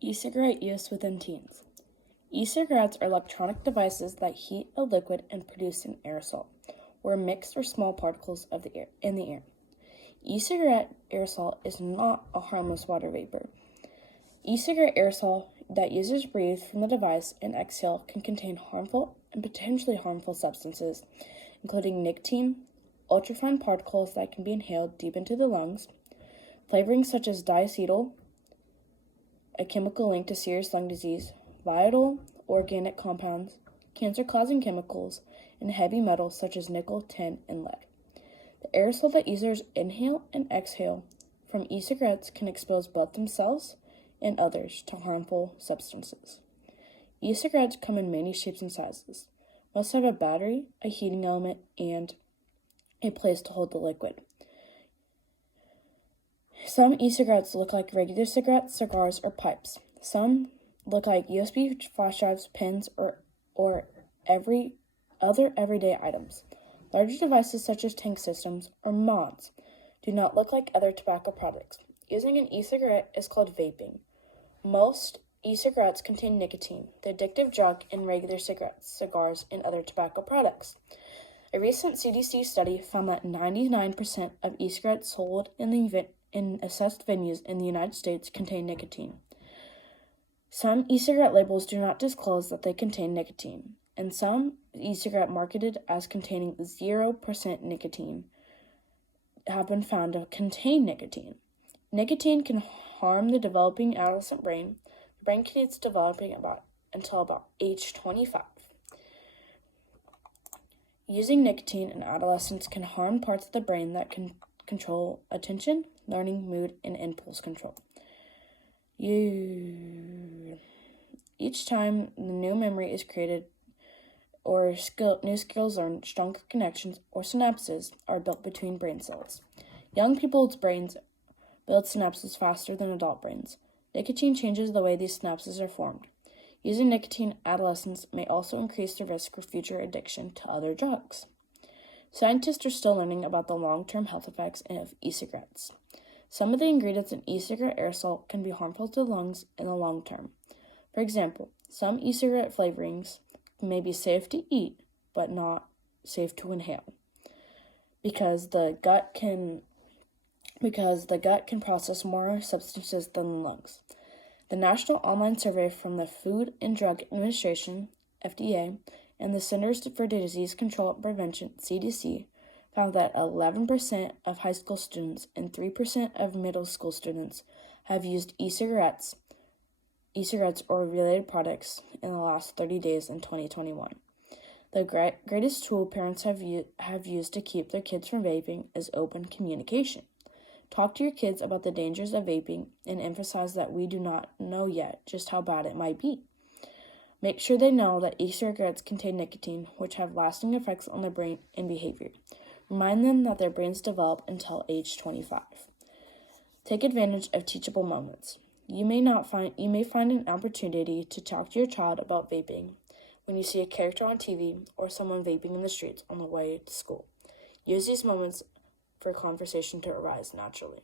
E-cigarette use within teens. E-cigarettes are electronic devices that heat a liquid and produce an aerosol, or mixed or small particles of the air in the air. E-cigarette aerosol is not a harmless water vapor. E-cigarette aerosol that users breathe from the device and exhale can contain harmful and potentially harmful substances, including nicotine, ultrafine particles that can be inhaled deep into the lungs, flavorings such as diacetyl, a chemical linked to serious lung disease, volatile organic compounds, cancer-causing chemicals, and heavy metals such as nickel, tin, and lead. The aerosol that users inhale and exhale from e-cigarettes can expose both themselves and others to harmful substances. E-cigarettes come in many shapes and sizes. Most have a battery, a heating element, and a place to hold the liquid. Some e-cigarettes look like regular cigarettes, cigars, or pipes. Some look like USB flash drives, pens, or other everyday items. Larger devices such as tank systems or mods do not look like other tobacco products. Using an e-cigarette is called vaping. Most e-cigarettes contain nicotine, the addictive drug in regular cigarettes, cigars, and other tobacco products. A recent CDC study found that 99% of e-cigarettes sold in assessed venues in the United States contain nicotine. Some e-cigarette labels do not disclose that they contain nicotine, and some e-cigarette marketed as containing 0% nicotine have been found to contain nicotine. Nicotine can harm the developing adolescent brain. The brain continues developing until about age 25. Using nicotine in adolescence can harm parts of the brain that can control attention, learning, mood, and impulse control. Each time the new memory is created or new skills learned, stronger connections or synapses are built between brain cells. Young people's brains build synapses faster than adult brains. Nicotine changes the way these synapses are formed. Using nicotine in adolescents may also increase the risk for future addiction to other drugs. Scientists are still learning about the long-term health effects of e-cigarettes. Some of the ingredients in e-cigarette aerosol can be harmful to the lungs in the long term. For example, some e-cigarette flavorings may be safe to eat, but not safe to inhale, because the gut can process more substances than the lungs. The National Online Survey from the Food and Drug Administration, FDA, and the Centers for Disease Control and Prevention, CDC, found that 11% of high school students and 3% of middle school students have used e-cigarettes or related products in the last 30 days in 2021. The greatest tool parents have used to keep their kids from vaping is open communication. Talk to your kids about the dangers of vaping and emphasize that we do not know yet just how bad it might be. Make sure they know that e-cigarettes contain nicotine, which have lasting effects on their brain and behavior. Remind them that their brains develop until age 25. Take advantage of teachable moments. You may find an opportunity to talk to your child about vaping when you see a character on TV or someone vaping in the streets on the way to school. Use these moments for conversation to arise naturally.